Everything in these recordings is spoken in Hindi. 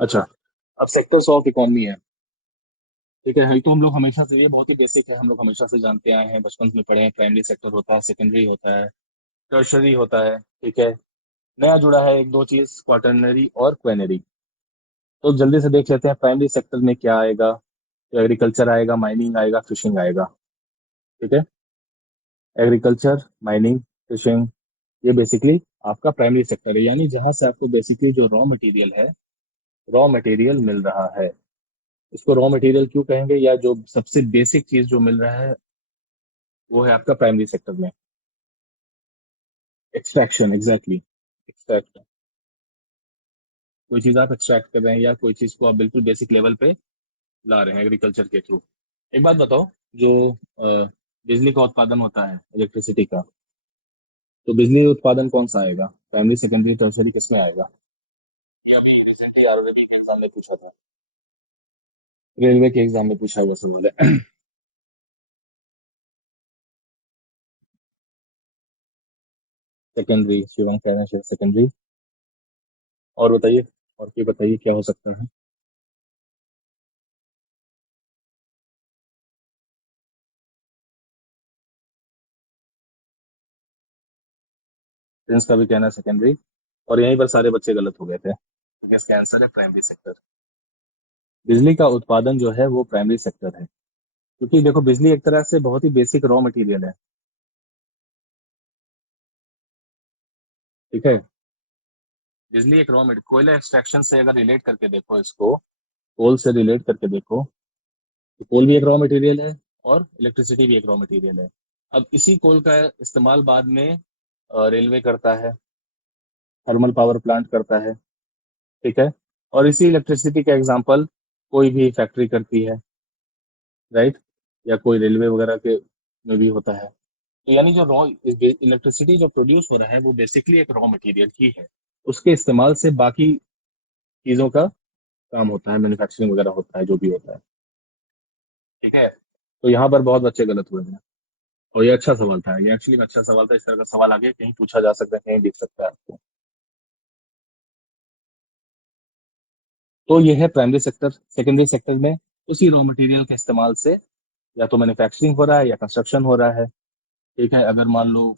अच्छा, अब सेक्टर्स ऑफ इकोनॉमी है। ठीक है तो हम लोग हमेशा से, ये बहुत ही बेसिक है, हम लोग हमेशा से जानते आए हैं, बचपन में पढ़े हैं। प्राइमरी सेक्टर होता है, सेकेंडरी होता है, टर्शरी होता है। ठीक है, नया जुड़ा है एक दो चीज, क्वाटरनरी और क्वेनरी। तो जल्दी से देख लेते हैं प्राइमरी सेक्टर में क्या आएगा। तो एग्रीकल्चर आएगा, माइनिंग आएगा, फिशिंग आएगा। ठीक है, एग्रीकल्चर, माइनिंग, फिशिंग, ये बेसिकली आपका प्राइमरी सेक्टर है, यानी जहां से आपको बेसिकली जो रॉ मटेरियल है, रॉ मटेरियल मिल रहा है। इसको रॉ मटेरियल क्यों कहेंगे, या जो सबसे बेसिक चीज जो मिल रहा है, वो है आपका प्राइमरी सेक्टर में एक्सट्रैक्शन। Exactly, extract. कोई चीज आप एक्सट्रैक्ट कर रहे हैं, या कोई चीज को आप बिल्कुल बेसिक लेवल पे ला रहे हैं एग्रीकल्चर के थ्रू। एक बात बताओ, जो बिजली का उत्पादन होता है, इलेक्ट्रिसिटी का, तो बिजली उत्पादन कौन सा आएगा, प्राइमरी, सेकेंडरी, टर्शरी, किस में आएगा? ये अभी रिसेंटली आरआरबी के एग्जाम में पूछा था, रेलवे के एग्जाम में पूछा हुआ सवाल है। सेकेंडरी, शिवम कह रहे हैं सेकेंडरी। और बताइए, और क्या बताइए क्या हो सकता है? प्रिंस का भी कहना है सेकेंडरी, और यहीं पर सारे बच्चे गलत हो गए थे, क्योंकि इसका आंसर है प्राइमरी सेक्टर। बिजली का उत्पादन जो है वो प्राइमरी सेक्टर है, क्योंकि देखो बिजली एक तरह से बहुत ही बेसिक रॉ मटेरियल है। ठीक है, बिजली एक रॉ मटेरियल, कोयला एक्सट्रैक्शन से अगर रिलेट करके देखो इसको, कोल से रिलेट करके देखो, तो कोल भी एक रॉ मटेरियल है, और इलेक्ट्रिसिटी भी एक रॉ मटेरियल है। अब इसी कोल का इस्तेमाल बाद में रेलवे करता है, थर्मल पावर प्लांट करता है। ठीक है, और इसी इलेक्ट्रिसिटी का एग्जांपल कोई भी फैक्ट्री करती है, राइट, या कोई रेलवे वगैरह के में भी होता है। तो यानी जो रॉ इलेक्ट्रिसिटी जो प्रोड्यूस हो रहा है, वो बेसिकली एक रॉ मटेरियल ही है। उसके इस्तेमाल से बाकी चीजों का काम होता है, मैन्युफैक्चरिंग वगैरह होता है, जो भी होता है। ठीक है, तो यहाँ पर बहुत बच्चे गलत हुए हैं। और ये अच्छा सवाल था, ये एक्चुअली में अच्छा सवाल था, इस तरह का सवाल आगे कहीं पूछा जा सकता है, कहीं दिख सकता है आपको। तो ये है प्राइमरी सेक्टर। सेकेंडरी सेक्टर में उसी रॉ मटेरियल के इस्तेमाल से या तो मैन्युफैक्चरिंग हो रहा है या कंस्ट्रक्शन हो रहा है। ठीक है, अगर मान लो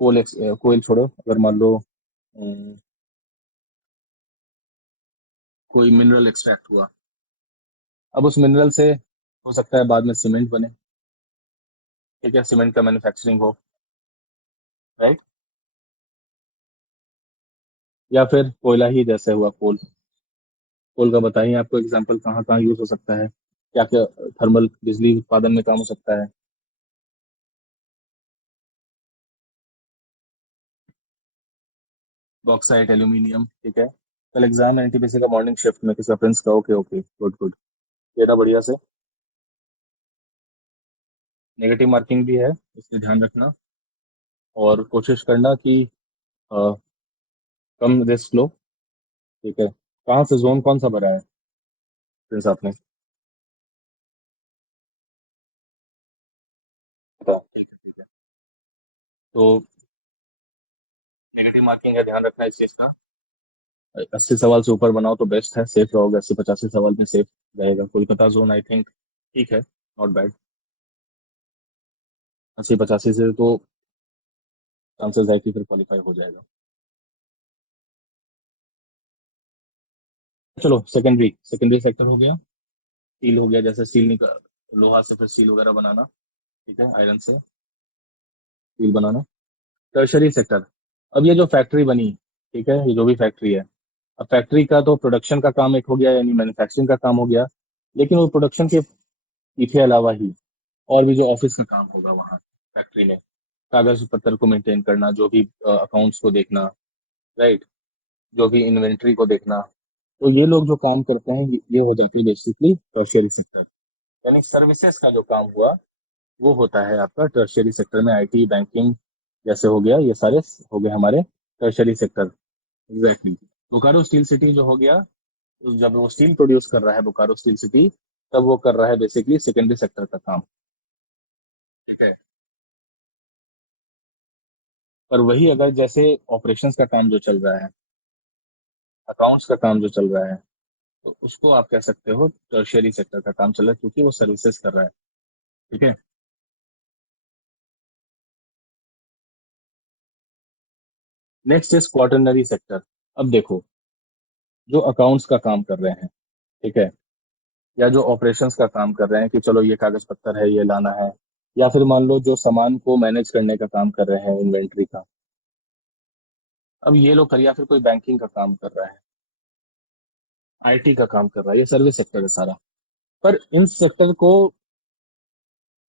कोयल छोड़ो, अगर मान लो कोई मिनरल एक्सट्रैक्ट हुआ, अब उस मिनरल से हो सकता है बाद में सीमेंट बने। ठीक है, सीमेंट का मैन्युफैक्चरिंग हो, राइट। या फिर कोयला ही जैसे हुआ, कोल। कोल का बताइए आपको एग्जांपल कहाँ कहाँ यूज हो सकता है, क्या क्या थर्मल बिजली उत्पादन में काम हो सकता है? Bauxite, aluminium. ठीक है, कल एग्जाम है एनटीपीसी का, मॉर्निंग शिफ्ट में किसी फ्रेंड्स का? ओके ओके, गुड गुड, ये था बढ़िया से। नेगेटिव मार्किंग भी है, इसलिए ध्यान रखना, और कोशिश करना कि अ, कम रिस्क लो। ठीक है, कहाँ से जोन कौन सा भरा है फ्रेंड्स आपने? ठीक है, ठीक है। तो नेगेटिव मार्किंग है, ध्यान रखना इस चीज का। 80 सवाल से ऊपर बनाओ तो बेस्ट है, सेफ रहोगे। 80 85 सवाल में सेफ रहेगा। कोलकाता जोन आई थिंक ठीक है, नॉट बैड। 80 85 से तो चांसेस है कि फिर क्वालिफाई हो जाएगा। चलो, सेकेंडरी, सेकेंडरी सेक्टर हो गया। स्टील हो गया, जैसे स्टील निकाल, लोहा से फिर स्टील वगैरह बनाना। ठीक है, आयरन से स्टील बनाना। टर्शरी सेक्टर, अब ये जो फैक्ट्री बनी, ठीक है, ये जो भी फैक्ट्री है, अब फैक्ट्री का तो प्रोडक्शन का काम एक हो गया, यानी मैन्युफैक्चरिंग का काम हो गया। लेकिन वो प्रोडक्शन के पीछे अलावा ही और भी जो ऑफिस का काम होगा वहाँ फैक्ट्री में, कागज पत्र को मेंटेन करना, जो भी अकाउंट्स को देखना, राइट, जो भी इन्वेंट्री को देखना, तो ये लोग जो काम करते हैं, ये हो जाती है बेसिकली टर्शियरी सेक्टर। यानी सर्विसेज का जो काम हुआ, वो होता है आपका टर्शियरी सेक्टर में। आईटी, बैंकिंग जैसे हो गया, ये सारे हो गए हमारे tertiary sector. Exactly, Bokaro steel city जो हो गया, जब वो स्टील प्रोड्यूस कर रहा है बोकारो स्टील सिटी, तब वो कर रहा है बेसिकली सेकेंडरी सेक्टर का काम। ठीक है, पर वही अगर जैसे ऑपरेशंस का काम जो चल रहा है, अकाउंट्स का काम जो चल रहा है, तो उसको आप कह सकते हो टर्शियरी सेक्टर का काम चल रहा है, क्योंकि वो सर्विसेज कर रहा है। ठीक है। Next is quaternary sector. अब देखो, जो अकाउंट्स का काम कर रहे हैं, ठीक है, या जो ऑपरेशंस का काम कर रहे हैं कि चलो ये कागज पत्तर है, ये लाना है, या फिर मान लो जो सामान को मैनेज करने का काम कर रहे हैं, इन्वेंट्री का, अब ये लोग कर, या फिर कोई बैंकिंग का काम कर रहा है, आईटी का काम कर रहा है, ये सर्विस सेक्टर है सारा। पर इन सेक्टर को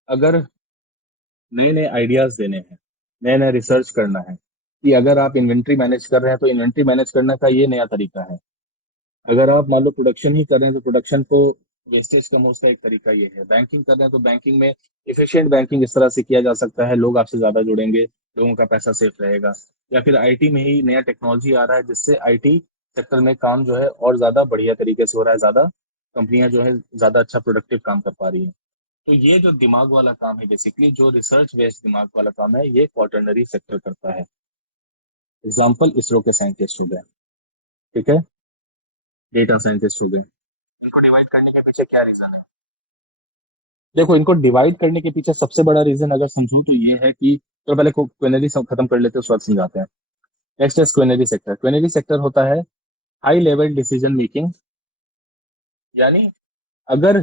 अगर नए नए आइडियाज देने हैं, नए नए रिसर्च करना है, कि अगर आप इन्वेंट्री मैनेज कर रहे हैं तो इन्वेंट्री मैनेज करने का ये नया तरीका है। अगर आप मान लो प्रोडक्शन ही कर रहे हैं तो प्रोडक्शन को वेस्टेज कम हो, उसका एक तरीका ये है। बैंकिंग कर रहे हैं तो बैंकिंग में इफिशिएंट बैंकिंग इस तरह से किया जा सकता है, लोग आपसे ज्यादा जुड़ेंगे, लोगों का पैसा सेफ रहेगा। या फिर आईटी में ही नया टेक्नोलॉजी आ रहा है, जिससे आईटी सेक्टर में काम जो है और ज्यादा बढ़िया तरीके से हो रहा है, ज्यादा कंपनियां जो है ज्यादा अच्छा प्रोडक्टिव काम कर पा रही हैं। तो ये जो दिमाग वाला काम है, बेसिकली जो रिसर्च बेस्ड दिमाग वाला काम है, ये क्वार्टरनरी सेक्टर करता है। एग्जाम्पल इसरो के साइंटिस्ट हो गए, ठीक है, डेटा साइंटिस्ट हो गए। इनको डिवाइड करने के पीछे क्या रीजन है? देखो, इनको डिवाइड करने के पीछे सबसे बड़ा रीजन अगर समझूं तो ये है कि, तो पहले क्वेनरी खत्म कर लेते हैं, उसके बाद समझाते हैं। नेक्स्ट है क्वेनरी सेक्टर। क्वेनरी सेक्टर होता है हाई लेवल डिसीजन मेकिंग। यानी अगर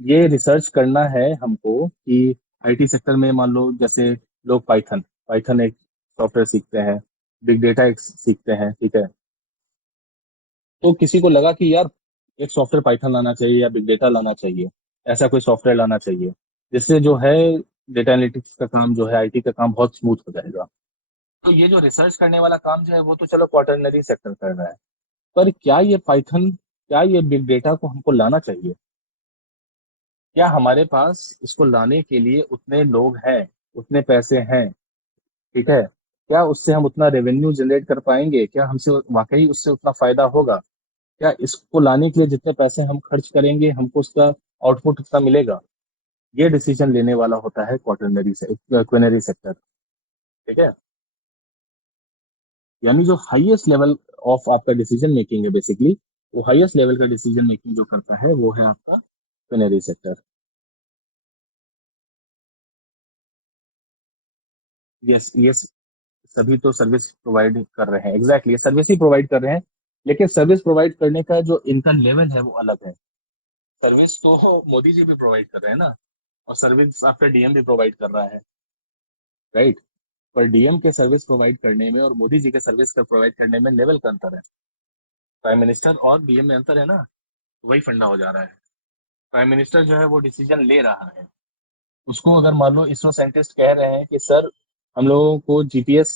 ये रिसर्च करना है हमको कि आईटी सेक्टर में मान लो जैसे लोग पाइथन पाइथन एक सॉफ्टवेयर सीखते हैं, बिग डेटा एक सीखते हैं, ठीक है, तो किसी को लगा कि यार एक सॉफ्टवेयर पाइथन लाना चाहिए या बिग डेटा लाना चाहिए, ऐसा कोई सॉफ्टवेयर लाना चाहिए, जिससे जो है डेटा एनालिटिक्स का काम जो है, आईटी का काम बहुत स्मूथ हो जाएगा। तो ये जो रिसर्च करने वाला काम जो है वो तो चलो क्वार्टरनरी सेक्टर कर रहा है, पर क्या ये पाइथन, क्या ये बिग डेटा को हमको लाना चाहिए? क्या हमारे पास इसको लाने के लिए उतने लोग हैं, उतने पैसे हैं, ठीक है, क्या उससे हम उतना रेवेन्यू जनरेट कर पाएंगे? क्या हमसे वाकई उससे उतना फायदा होगा? क्या इसको लाने के लिए जितने पैसे हम खर्च करेंगे हमको उसका आउटपुट उतना मिलेगा? ये डिसीजन लेने वाला होता है क्वार्टरनरी से क्वेनरी सेक्टर। ठीक है। यानी जो हाईएस्ट लेवल ऑफ आपका डिसीजन मेकिंग है, बेसिकली वो हाईएस्ट लेवल का डिसीजन मेकिंग जो करता है वो है आपका क्वेनरी सेक्टर। Yes yes. सभी तो सर्विस प्रोवाइड कर रहे हैं, एग्जैक्टली ये सर्विस ही प्रोवाइड कर रहे हैं, लेकिन सर्विस प्रोवाइड करने का जो इनका लेवल है वो अलग है। सर्विस तो मोदी जी भी प्रोवाइड कर रहे हैं ना, और सर्विस आपका डीएम भी प्रोवाइड कर रहा है, राइट। पर डीएम के सर्विस प्रोवाइड करने में और मोदी जी के सर्विस का प्रोवाइड करने में लेवल का अंतर है। प्राइम मिनिस्टर और डीएम में अंतर है ना, वही फंडा हो जा रहा है। प्राइम मिनिस्टर जो है वो डिसीजन ले रहा है। उसको अगर मान लो इसरो साइंटिस्ट कह रहे हैं कि सर हम लोगों को जीपीएस,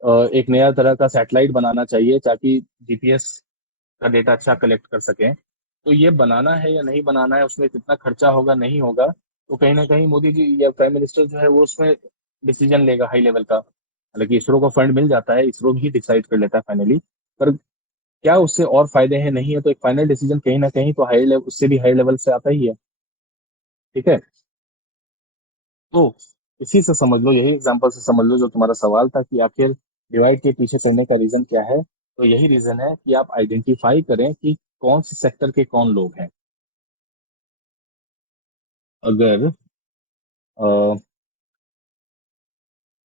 एक नया तरह का सैटेलाइट बनाना चाहिए ताकि जीपीएस का डेटा अच्छा कलेक्ट कर सकें, तो ये बनाना है या नहीं बनाना है, उसमें कितना खर्चा होगा नहीं होगा, तो कहीं ना कहीं मोदी जी या प्राइम मिनिस्टर जो है वो उसमें डिसीजन लेगा हाई लेवल का। हालांकि इसरो को फंड मिल जाता है, इसरो भी डिसाइड कर लेता है फाइनली, पर क्या उससे और फायदे हैं नहीं है, तो एक फाइनल डिसीजन कहीं ना कहीं तो हाई लेवल, उससे भी हाई लेवल से आता ही है। ठीक है। तो इसी से समझ लो, यही एग्जांपल से समझ लो जो तुम्हारा सवाल था कि आखिर डिवाइड के पीछे करने का रीजन क्या है, तो यही रीजन है कि आप आइडेंटिफाई करें कि कौन से सेक्टर के कौन लोग हैं। अगर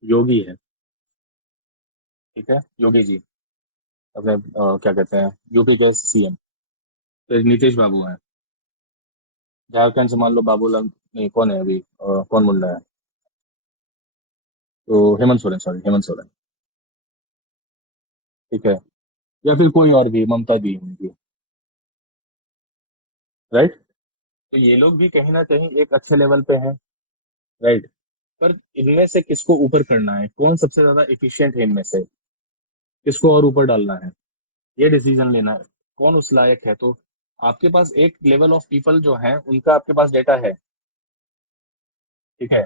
योगी है, ठीक है, योगी जी अपने क्या कहते हैं, यूपी के सीएम, फिर नीतीश बाबू हैं, झारखंड से मान लो बाबूलाल, नहीं कौन है अभी, कौन बोल रहा है, तो हेमंत सोरेन, सॉरी हेमंत सोरेन, ठीक है, या फिर कोई और भी, ममता दी उनकी, राइट। तो ये लोग भी कहीं ना कहीं एक अच्छे लेवल पे हैं, राइट। पर इनमें से किसको ऊपर करना है, कौन सबसे ज्यादा एफिशिएंट है इनमें से, किसको और ऊपर डालना है, ये डिसीजन लेना है, कौन उस लायक है। तो आपके पास एक लेवल ऑफ पीपल जो है उनका आपके पास डेटा है, ठीक है।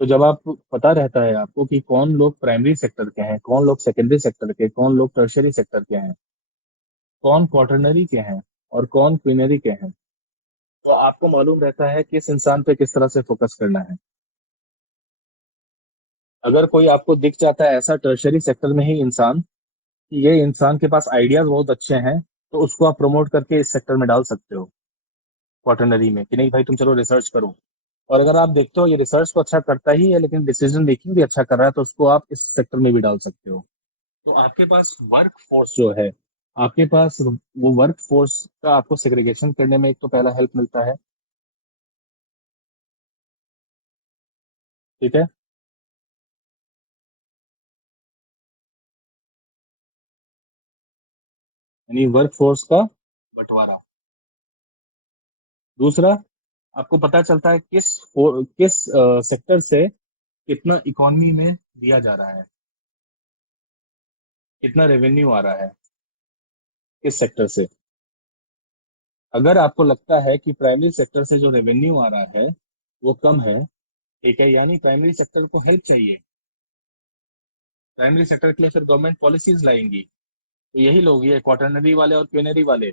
तो जब आप पता रहता है आपको कि कौन लोग प्राइमरी सेक्टर के हैं, कौन लोग सेकेंडरी सेक्टर के, कौन लोग टर्शियरी सेक्टर के हैं, कौन क्वार्टरनरी के हैं और कौन क्वीनरी के हैं, तो आपको मालूम रहता है कि इस इंसान पे किस तरह से फोकस करना है। अगर कोई आपको दिख जाता है ऐसा टर्शियरी सेक्टर में ही इंसान, कि ये इंसान के पास आइडियाज बहुत अच्छे हैं, तो उसको आप प्रमोट करके इस सेक्टर में डाल सकते हो, क्वार्टरनरी में, कि नहीं भाई तुम चलो रिसर्च करो। और अगर आप देखते हो ये रिसर्च तो अच्छा करता ही है, लेकिन डिसीजन मेकिंग भी अच्छा कर रहा है, तो उसको आप इस सेक्टर में भी डाल सकते हो। तो आपके पास वर्क फोर्स जो है, आपके पास वो वर्क फोर्स का आपको सेग्रीगेशन करने में एक तो पहला हेल्प मिलता है। ठीक है। यानी वर्क फोर्स का बंटवारा। दूसरा, आपको पता चलता है किस सेक्टर से कितना इकोनॉमी में दिया जा रहा है, कितना रेवेन्यू आ रहा है किस सेक्टर से। अगर आपको लगता है कि प्राइमरी सेक्टर से जो रेवेन्यू आ रहा है वो कम है, ठीक है, यानी प्राइमरी सेक्टर को हेल्प चाहिए। प्राइमरी सेक्टर के लिए फिर गवर्नमेंट पॉलिसीज लाएंगी। तो यही लोग, ये क्वार्टरनरी वाले और क्वीनरी वाले,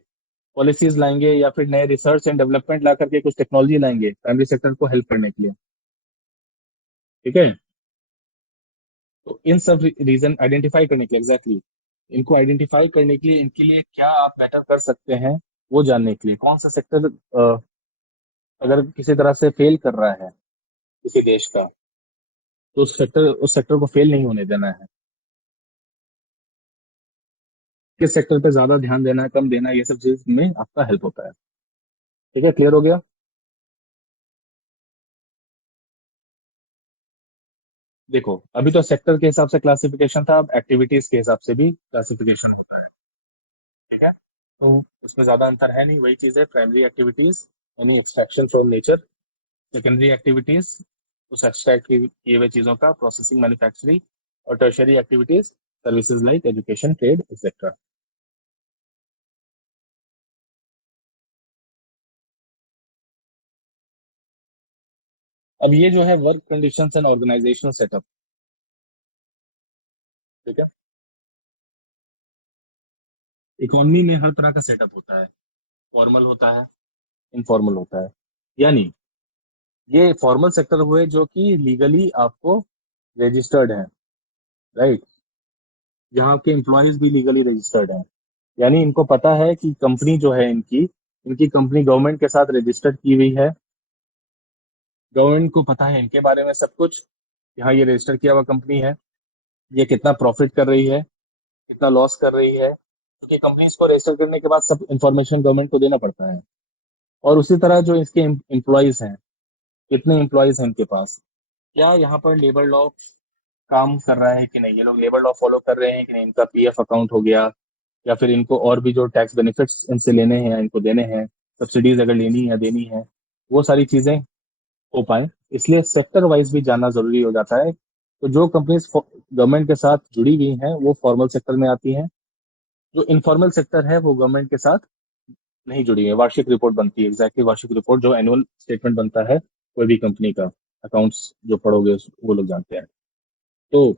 पॉलिसीज लाएंगे या फिर नए रिसर्च एंड डेवलपमेंट ला करके कुछ टेक्नोलॉजी लाएंगे प्राइमरी सेक्टर को हेल्प करने के लिए। ठीक है। तो इन सब रीजन आइडेंटिफाई करने के लिए, एग्जैक्टली इनको आइडेंटिफाई करने के लिए, इनके लिए क्या आप बेटर कर सकते हैं, वो जानने के लिए कौन सा सेक्टर अगर किसी तरह से फेल कर रहा है किसी देश का, तो उस सेक्टर को फेल नहीं होने देना है। किस सेक्टर पे ज्यादा ध्यान देना है, कम देना है, ये सब चीज में आपका हेल्प होता है। ठीक है, क्लियर हो गया। देखो, अभी तो सेक्टर के हिसाब से क्लासिफिकेशन था, अब एक्टिविटीज के हिसाब से भी क्लासिफिकेशन होता है। ठीक है। तो उसमें ज्यादा अंतर है नहीं, वही चीज है, प्राइमरी एक्टिविटीज यानी extraction from nature, secondary activities उस एक्सट्रैक्ट किए हुए चीजों का प्रोसेसिंग, मैन्युफैक्चरिंग, और tertiary activities services like education, trade etcetera. अब ये जो है work conditions and organisational setup. ठीक है। इकोनॉमी में हर तरह का सेटअप होता है, फॉर्मल होता है, इनफॉर्मल होता है। यानी ये फॉर्मल सेक्टर हुए जो कि लीगली आपको रजिस्टर्ड है, राइट, जहाँ के एम्प्लॉयज भी लीगली रजिस्टर्ड हैं। यानी इनको पता है कि कंपनी जो है इनकी इनकी कंपनी गवर्नमेंट के साथ रजिस्टर्ड की हुई है। गवर्नमेंट को पता है इनके बारे में सब कुछ, कि हाँ ये रजिस्टर किया हुआ कंपनी है, ये कितना प्रॉफिट कर रही है, कितना लॉस कर रही है, क्योंकि कंपनीज को रजिस्टर करने के बाद सब इंफॉर्मेशन गवर्नमेंट को देना पड़ता है। और उसी तरह जो इसके एम्प्लॉयज हैं, कितने एम्प्लॉयज हैं उनके पास, क्या यहाँ पर लेबर लॉ काम कर रहा है कि नहीं, ये लोग लेबर लॉ फॉलो कर रहे हैं कि नहीं, इनका पीएफ अकाउंट हो गया, या फिर इनको और भी जो टैक्स बेनिफिट्स इनसे लेने हैं इनको देने हैं, सब्सिडीज अगर लेनी है देनी है, वो सारी चीजें हो पाए, इसलिए सेक्टर वाइज भी जानना जरूरी हो जाता है। तो जो कंपनीज गवर्नमेंट के साथ जुड़ी हुई हैं वो फॉर्मल सेक्टर में आती हैं, जो इनफॉर्मल सेक्टर है वो गवर्नमेंट के साथ नहीं जुड़ी है। वार्षिक रिपोर्ट बनती है, एग्जैक्टली वार्षिक रिपोर्ट जो एनुअल स्टेटमेंट बनता है कोई भी कंपनी का, अकाउंट्स जो पढ़ोगे वो लोग जानते हैं। तो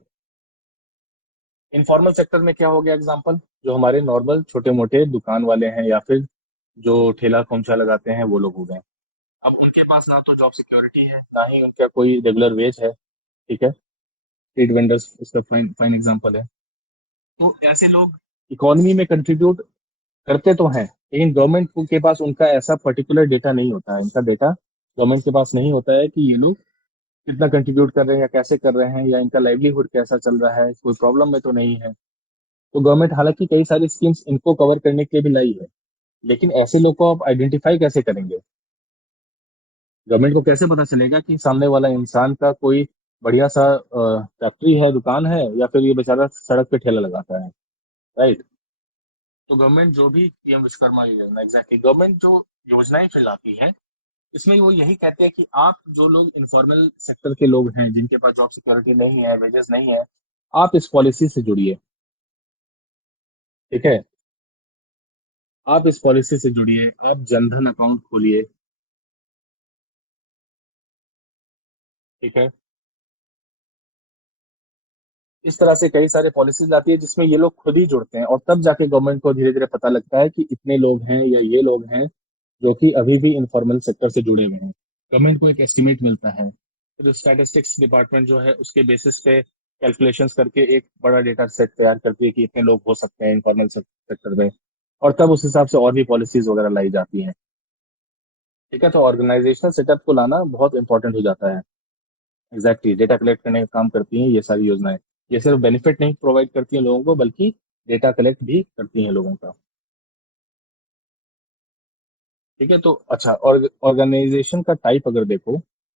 इनफॉर्मल सेक्टर में क्या हो गया, एग्जांपल जो हमारे नॉर्मल छोटे मोटे दुकान वाले हैं या फिर जो ठेला खोमचा लगाते हैं वो लोग हो गए। अब उनके पास ना तो जॉब सिक्योरिटी है, ना ही उनका कोई रेगुलर वेज है। ठीक है। स्ट्रीट वेंडर्स उसका फाइन फाइन एग्जांपल है। तो ऐसे लोग इकोनॉमी में कंट्रीब्यूट करते तो हैं, लेकिन गवर्नमेंट के पास उनका ऐसा पर्टिकुलर डेटा नहीं होता है, इनका डेटा गवर्नमेंट के पास नहीं होता है कि ये लोग कितना कंट्रीब्यूट कर रहे हैं या कैसे कर रहे हैं, या इनका लाइवलीहुड कैसा चल रहा है, कोई प्रॉब्लम में तो नहीं है। तो गवर्नमेंट हालांकि कई सारी स्कीम्स इनको कवर करने के लिए भी लाई है, लेकिन ऐसे लोग को आप आइडेंटिफाई कैसे करेंगे? गवर्नमेंट को कैसे पता चलेगा कि सामने वाला इंसान का कोई बढ़िया सा फैक्ट्री है, दुकान है, या फिर ये बेचारा सड़क पे ठेला लगाता है, राइट। तो गवर्नमेंट जो भी पीएम विश्वकर्मा योजना, एग्जैक्टली गवर्नमेंट जो योजनाएं चलाती है, इसमें वो यही कहते हैं कि आप जो लोग इनफॉर्मल सेक्टर के लोग हैं, जिनके पास जॉब सिक्योरिटी नहीं है, वेजेस नहीं है, आप इस पॉलिसी से जुड़िए। ठीक है। आप इस पॉलिसी से जुड़िए, आप जनधन अकाउंट खोलिए। ठीक है। इस तरह से कई सारे पॉलिसीज आती है जिसमें ये लोग खुद ही जुड़ते हैं, और तब जाके गवर्नमेंट को धीरे धीरे पता लगता है कि इतने लोग हैं या ये लोग हैं जो कि अभी भी इनफॉर्मल सेक्टर से जुड़े हुए हैं। गवर्नमेंट को एक एस्टिमेट मिलता है, फिर स्टैटिस्टिक्स डिपार्टमेंट जो है उसके बेसिस पे कैलकुलेशंस करके एक बड़ा डेटा सेट तैयार करती है कि इतने लोग हो सकते हैं इनफॉर्मल सेक्टर में, और तब उस हिसाब से और भी पॉलिसीज वगैरह लाई जाती हैं। ठीक है, तो ऑर्गेनाइजेशनल सेटअप को लाना बहुत इंपॉर्टेंट हो जाता है। एग्जैक्टली, डेटा कलेक्ट करने का काम करती हैं ये सारी योजनाएं। ये सिर्फ बेनिफिट नहीं प्रोवाइड करती हैं लोगों को, बल्कि डेटा कलेक्ट भी करती हैं लोगों का। ठीक है, तो अच्छा, ऑर्गेनाइजेशन का टाइप अगर देखो,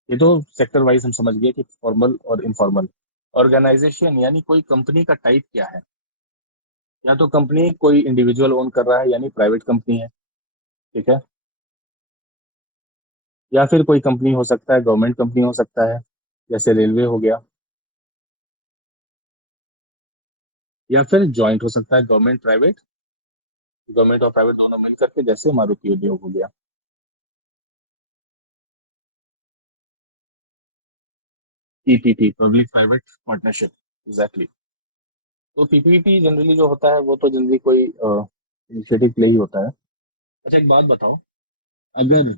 ये तो सेक्टर वाइज हम समझ गए कि फॉर्मल और इनफॉर्मल। ऑर्गेनाइजेशन यानी कोई कंपनी का टाइप क्या है। या तो कंपनी कोई इंडिविजुअल ओन कर रहा है, यानी प्राइवेट कंपनी है। ठीक है, या फिर कोई कंपनी हो सकता है, गवर्नमेंट कंपनी हो सकता है, जैसे रेलवे हो गया। या फिर जॉइंट हो सकता है, गवर्नमेंट प्राइवेट, गवर्नमेंट और प्राइवेट दोनों मिल करके, जैसे मारुति उद्योग हो गया। PPP, public private partnership. Exactly. तो पीपीपी जनरली जो होता है वो तो जनरली कोई इनिशिएटिव के लिए ही होता है। अच्छा, एक बात बताओ, अगर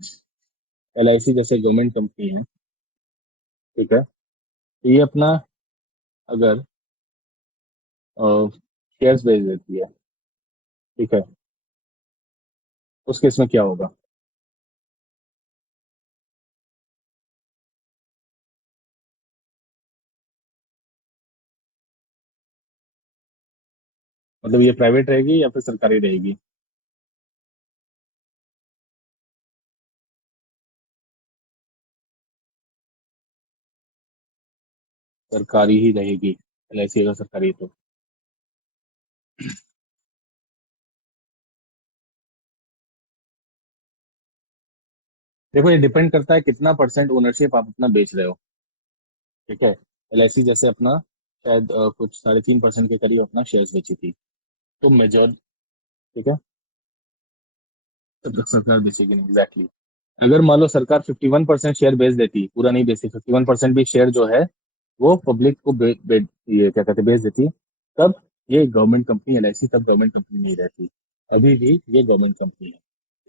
एलआईसी जैसे गवर्नमेंट कंपनी है, ठीक है, तो ये अपना अगर शेयर्स बेच देती है, ठीक है, उस केस में क्या होगा। मतलब ये प्राइवेट रहेगी या फिर सरकारी रहेगी। सरकारी ही रहेगी, एलआईसी अगर सरकारी है तो। देखो, ये डिपेंड करता है कितना परसेंट ओनरशिप आप अपना बेच रहे हो। ठीक है, एलआईसी जैसे अपना शायद कुछ 3.5% के करीब अपना शेयर्स बेची थी। तो मेजर, ठीक है, तब तक सरकार बेचेगी नहीं। एग्जैक्टली। अगर मान लो सरकार 51% शेयर बेच देती, पूरा नहीं बेचती, 51% भी शेयर जो है वो पब्लिक को ये क्या कहते हैं, बेच देती, तब ये गवर्नमेंट कंपनी एलआईसी तब गवर्नमेंट कंपनी नहीं रहती। अभी भी ये गवर्नमेंट कंपनी है।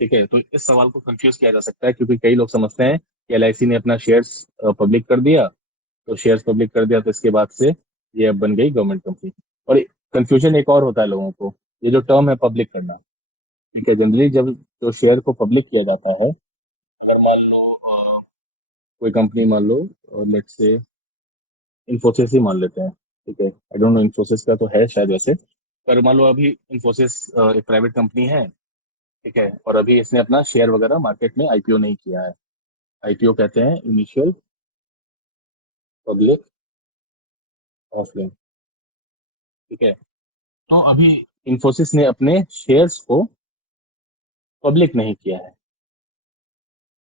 ठीक है, तो इस सवाल को कंफ्यूज किया जा सकता है, क्योंकि कई लोग समझते हैं कि एलआईसी ने अपना शेयर्स पब्लिक कर दिया, तो शेयर्स पब्लिक कर दिया तो इसके बाद से ये अब बन गई गवर्नमेंट कंपनी। और कंफ्यूजन एक और होता है लोगों को, ये जो टर्म है पब्लिक करना। ठीक है, जनरली जब जो शेयर को पब्लिक किया जाता है, अगर मान लो कोई कंपनी, मान लो लेट्स से इन्फोसिस ही मान लेते हैं। ठीक है, आई डोंट नो इन्फोसिस का तो है शायद वैसे, पर मान लो अभी इन्फोसिस एक प्राइवेट कंपनी है। ठीक है, और अभी इसने अपना शेयर वगैरह मार्केट में आईपीओ नहीं किया है। आईपीओ कहते हैं इनिशियल पब्लिक ऑफरिंग। ठीक है, तो अभी इन्फोसिस ने अपने शेयर्स को पब्लिक नहीं किया है।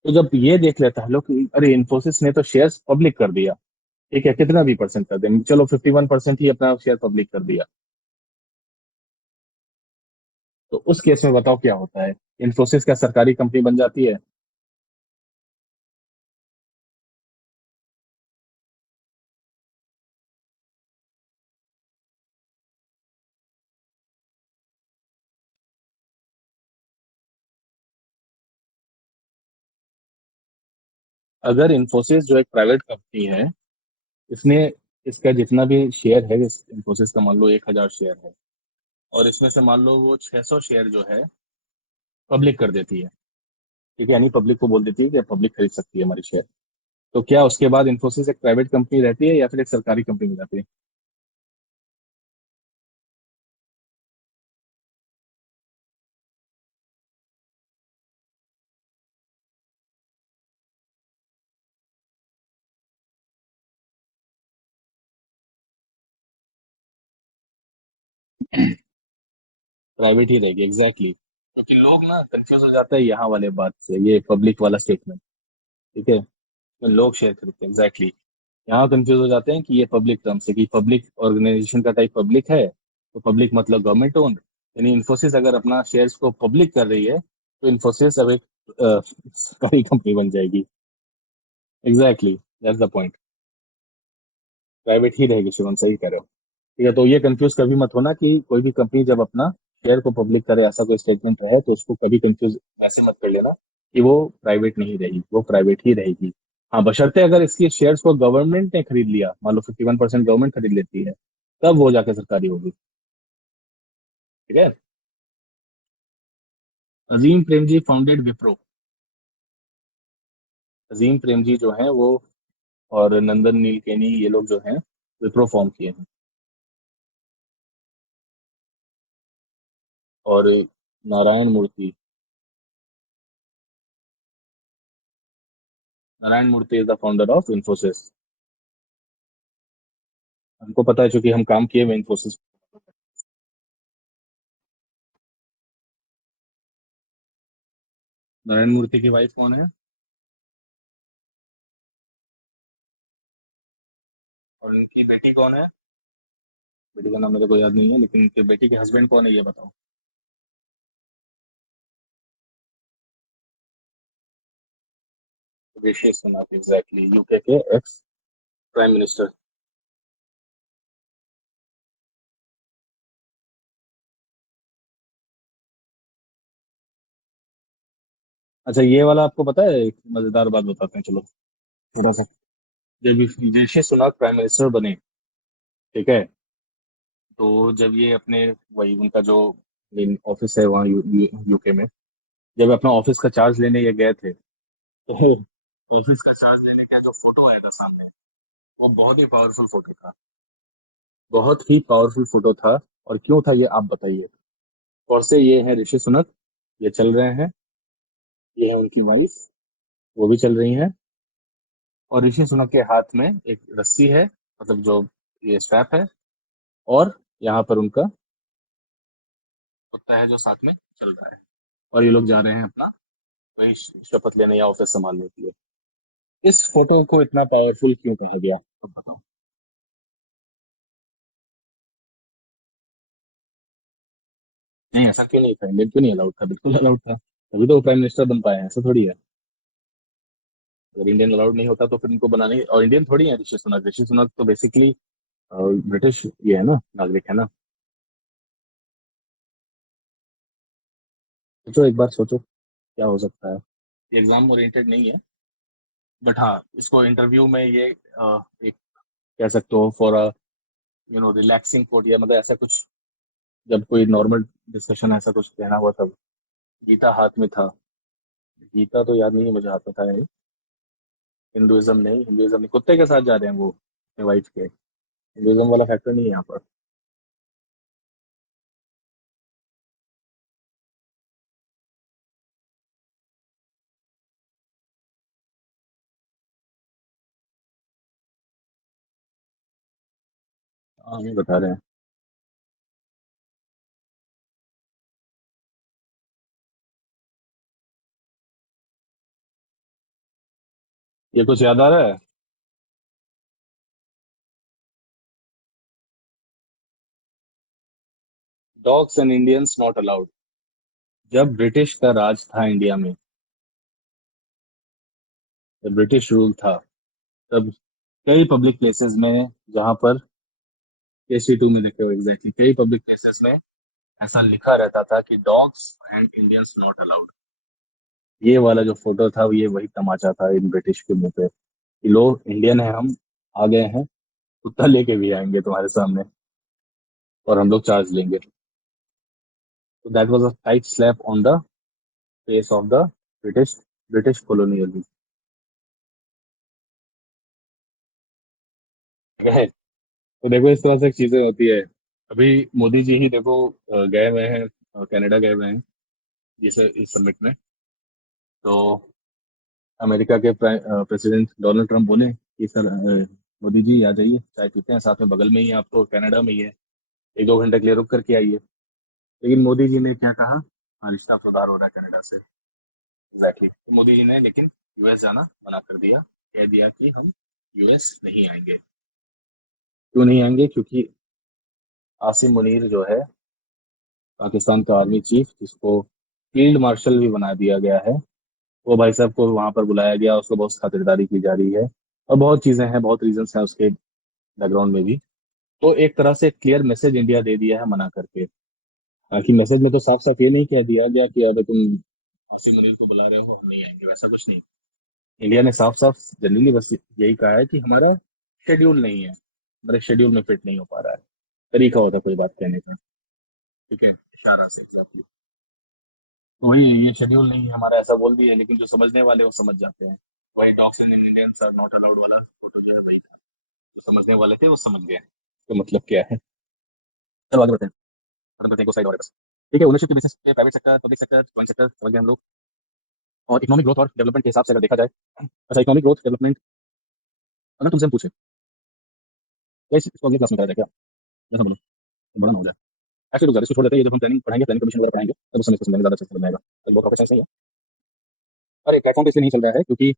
तो जब ये देख लेता है लोग कि अरे इन्फोसिस ने तो शेयर्स पब्लिक कर दिया, ठीक है, कितना भी परसेंट कर दें, चलो 51% ही अपना शेयर पब्लिक कर दिया, तो उस केस में बताओ क्या होता है। इन्फोसिस क्या सरकारी कंपनी बन जाती है। अगर इन्फोसिस जो एक प्राइवेट कंपनी है, इसने इसका जितना भी शेयर है, इस इन्फोसिस का मान लो 1,000 शेयर है, और इसमें से मान लो वो 600 शेयर जो है पब्लिक कर देती है। ठीक है, यानी पब्लिक को बोल देती है कि पब्लिक खरीद सकती है हमारी शेयर। तो क्या उसके बाद इन्फोसिस एक प्राइवेट कंपनी रहती है या फिर एक सरकारी कंपनी हो जाती है। प्राइवेट ही रहेगी, एग्जैक्टली। क्योंकि लोग ना कंफ्यूज हो जाते हैं यहाँ वाले बात से, ये पब्लिक वाला स्टेटमेंट। ठीक है, तो लोग शेयर खरीदते हैं, एग्जैक्टली। यहाँ कंफ्यूज हो जाते हैं कि ये पब्लिक टर्म से, कि पब्लिक ऑर्गेनाइजेशन का टाइप पब्लिक है, तो पब्लिक मतलब गवर्नमेंट ओन। यानी इन्फोसिस अगर अपना शेयर्स को पब्लिक कर रही है, तो इन्फोसिस अब एक सरकारी कंपनी बन जाएगी। Exactly, that's the point. Private ही रहेगी, शिवम सही कह रहे हो। ठीक है, तो ये कंफ्यूज कभी मत होना कि कोई भी कंपनी जब अपना शेयर को पब्लिक करे, ऐसा कोई स्टेटमेंट रहे, तो उसको कभी कंफ्यूज ऐसे मत कर लेना कि वो प्राइवेट नहीं रहेगी, वो प्राइवेट ही रहेगी। हाँ, बशर्ते अगर इसकी शेयर्स को गवर्नमेंट ने खरीद लिया, मान लो 51% गवर्नमेंट खरीद लेती है, तब वो जाके सरकारी होगी। ठीक है। अजीम प्रेमजी फाउंडेड विप्रो। अजीम प्रेमजी जो हैं वो, और नंदन नीलकेनी, ये लोग जो हैं विप्रो फॉर्म किए हैं। और Narayana Murthy, Narayana Murthy is the founder of Infosys. हमको पता है क्योंकि हम काम किए हुए इन्फोसिस। नारायण मूर्ति की वाइफ कौन है? और इनकी बेटी कौन है? बेटी का नाम मेरे को याद नहीं है, लेकिन इनके बेटी के हस्बैंड कौन है ये बताओ। ऋषि सुनक, एग्जैक्टली, यूके के एक्स प्राइम मिनिस्टर। अच्छा, ये वाला आपको पता है? एक मजेदार बात बताते हैं, चलो थोड़ा सा। जब ऋषि सुनक प्राइम मिनिस्टर बने, ठीक है, तो जब ये अपने, वही उनका जो मेन ऑफिस है वहाँ यूके में, जब अपना ऑफिस का चार्ज लेने ये गए थे, तो ऑफिस का चार्ज लेने का जो फोटो है ना सामने, वो बहुत ही पावरफुल फोटो था। बहुत ही पावरफुल फोटो था। और क्यों था ये आप बताइए। और से ये है ऋषि सुनक, ये चल रहे हैं, ये है उनकी वाइफ, वो भी चल रही हैं। और ऋषि सुनक के हाथ में एक रस्सी है, मतलब जो ये स्ट्रैप है, और यहाँ पर उनका कुत्ता है जो साथ में चल रहा है। और ये लोग जा रहे हैं अपना वही शपथ लेने या ऑफिस संभालने के लिए। इस फोटो को इतना पावरफुल क्यों कहा गया तो बताओ। नहीं, ऐसा क्यों नहीं था? इंडियन क्यों नहीं अलाउड था? बिल्कुल अलाउड था, तभी तो वो प्राइम मिनिस्टर बन पाए हैं, ऐसा थोड़ी है। अगर इंडियन अलाउड नहीं होता तो फिर इनको बनाने, और इंडियन थोड़ी है ऋषि सुनक। ऋषि सुनक तो बेसिकली ब्रिटिश ये है ना, नागरिक है ना। सोचो एक बार, सोचो क्या हो सकता है। ये एग्जाम ओरिएंटेड नहीं है, बट हाँ, इसको इंटरव्यू में ये एक कह सकते हो फॉर अ रिलैक्सिंग कोट, या मतलब ऐसा कुछ, जब कोई नॉर्मल डिस्कशन ऐसा कुछ कहना हुआ तब। गीता हाथ में था। गीता तो याद नहीं है मुझे, हाथ में था ये। हिंदुइज्म नहीं, हिंदुइज्म नहीं, कुत्ते के साथ जा रहे हैं वो अपने वाइफ के। हिंदुइज्म वाला फैक्टर नहीं है यहाँ पर। हाँ, ये बता रहे हैं। ये कुछ याद आ रहा है? Dogs and Indians not allowed. जब ब्रिटिश का राज था इंडिया में, जब ब्रिटिश रूल था, तब कई पब्लिक प्लेसेस में, जहां पर KC2 में लिखे हुए, एग्जैक्टली कई पब्लिक प्लेसेस में ऐसा लिखा रहता था कि dogs and Indians not allowed. ये वाला जो फोटो था, ये वही तमाचा था इन ब्रिटिश के मुंह पे कि लोग इंडियन है, हम आ गए हैं, कुत्ता लेके भी आएंगे तुम्हारे सामने, और हम लोग चार्ज लेंगे। तो that was a tight slap on the face of the British British colonialism. ठीक है। तो देखो इस तरह से चीजें होती है। अभी मोदी जी ही देखो गए हुए हैं, कनाडा गए हुए हैं इस समिट में। तो अमेरिका के प्रेसिडेंट डोनाल्ड ट्रंप बोले कि सर, मोदी जी आ जाइए, चाय पीते हैं साथ में, बगल में ही है, आपको कनाडा में ही है, 1-2 घंटे के लिए रुक करके आइए। लेकिन मोदी जी ने क्या कहा? हाँ, रिश्ता सुधार हो रहा है कनाडा से। एग्जैक्टली, तो मोदी जी ने लेकिन यूएस जाना मना कर दिया, कह दिया कि हम यूएस नहीं आएंगे। क्यों नहीं आएंगे? क्योंकि आसिम मुनीर जो है, पाकिस्तान का आर्मी चीफ, जिसको फील्ड मार्शल भी बना दिया गया है, वो भाई साहब को वहां पर बुलाया गया, उसको बहुत खातिरदारी की जा रही है। और बहुत चीजें हैं, बहुत रीजंस हैं उसके बैकग्राउंड में भी। तो एक तरह से क्लियर मैसेज इंडिया दे दिया है मना करके। हालांकि मैसेज में तो साफ साफ ये नहीं कह दिया गया कि अब तुम आसिम मुनीर को बुला रहे हो, हम नहीं आएंगे, वैसा कुछ नहीं। इंडिया ने साफ साफ जनरली बस यही कहा है कि हमारा शेड्यूल नहीं है, हमारे शेड्यूल में फिट नहीं हो पा रहा है। तरीका होता है कोई बात कहने का। ठीक है, इशारा से एग्जैक्टली। तो वही, ये शेड्यूल नहीं है हमारा, ऐसा बोल दिया, लेकिन जो समझने वाले वो समझ जाते हैं। वही dogs and Indians are not allowed वाला फोटो जो है वही था। जो समझने वाले थे वो समझ गए तो मतलब क्या है। चलो आगे बढ़ते हैं, खत्म करते हैं को साइड और है बस। ठीक है, ओनरशिप के बेसिस पे private sector, public sector, joint sector समझ गए हम लोग। और इकोनॉमिक ग्रोथ और डेवलपमेंट के हिसाब से अगर देखा जाए, अच्छा इकोनॉमिक ग्रोथ डेवलपमेंट अगर तुमसे हम पूछे, क्या इसको अगले क्लास में कराया जाए क्या? जैसा बोलो, तो बड़ा ना हो जाए। ऐसे रुक जाए, इसको छोड़ देते हैं, ये जब हम प्लानिंग पढ़ाएंगे, प्लानिंग कमीशन वगैरह पढ़ाएंगे, तब उस समय इसको समझने में ज्यादा अच्छे से समझ में आएगा। तो बहुत प्रोफेशनल सही है। अरे प्लेटफॉर्म पे इसलिए नहीं चल रहा है क्योंकि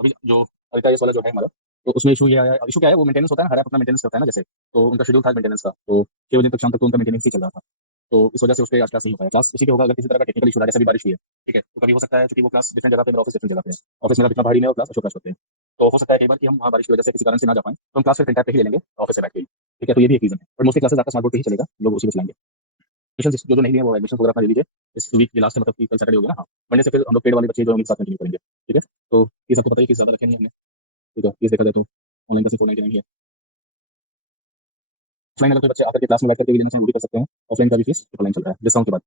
अभी जो अल्ट्रा एस वाला जो है हमारा, तो उसमें इशू ये आया है। इशू क्या है, वो मेंटेनेंस होता है ना, हर ऐप अपना मेंटेनेंस करता है ना जैसे। तो उनका शेड्यूल था मेंटेनेंस का, तो 6 बजे तक शाम तक तो उनका मेंटेनेंस ही चल रहा था। तो इस वजह से उस पे आज क्लास नहीं हो पाया। क्लास उसी के होगा अगर किसी तरह का टेक्निकल इशू रहा, जैसे अभी बारिश हुई है। ठीक है, तो कभी हो सकता है क्योंकि वो क्लास डिफरेंट जगह पे, मेरा ऑफिस डिफरेंट जगह पे है। ऑफिस मेरा इतना भारी में और क्लास अशोक क्लास होते हैं। तो हो सकता है कई बार कि हम वहाँ बारिश की वजह से किसी कारण से ना जा पाएं, तो हम क्लास फिर प्रिंट पे ही ले लेंगे ऑफिस से बैठ के ही। ठीक है, तो ये भी एक रीजन है, बट मोस्टली क्लासेस आपका स्मार्ट बोर्ड पे ही चलेगा, लोग उसी में चलाएंगे। एडमिशन जो जो नहीं लिए वो एडमिशन वगैरह अपना ले लीजिए। इस वीक के लास्ट में, मतलब कि कल सैटरडे हो गया ना, हाँ। मंडे से फिर हम लोग पेड वाले बच्चे जो हम एक साथ कंटिन्यू करेंगे। ठीक है, तो फीस आपको पता है कि ज्यादा रखे नहीं हमने। ठीक है, फीस देखा जाए तो ऑनलाइन का सिर्फ 499 है। ऑफलाइन अगर कोई बच्चे आकर के क्लास में बैठ करके भी लेना चाहें वो भी कर सकते हैं। ऑफलाइन का भी फीस ऑनलाइन चल रहा है डिस्काउंट के बाद।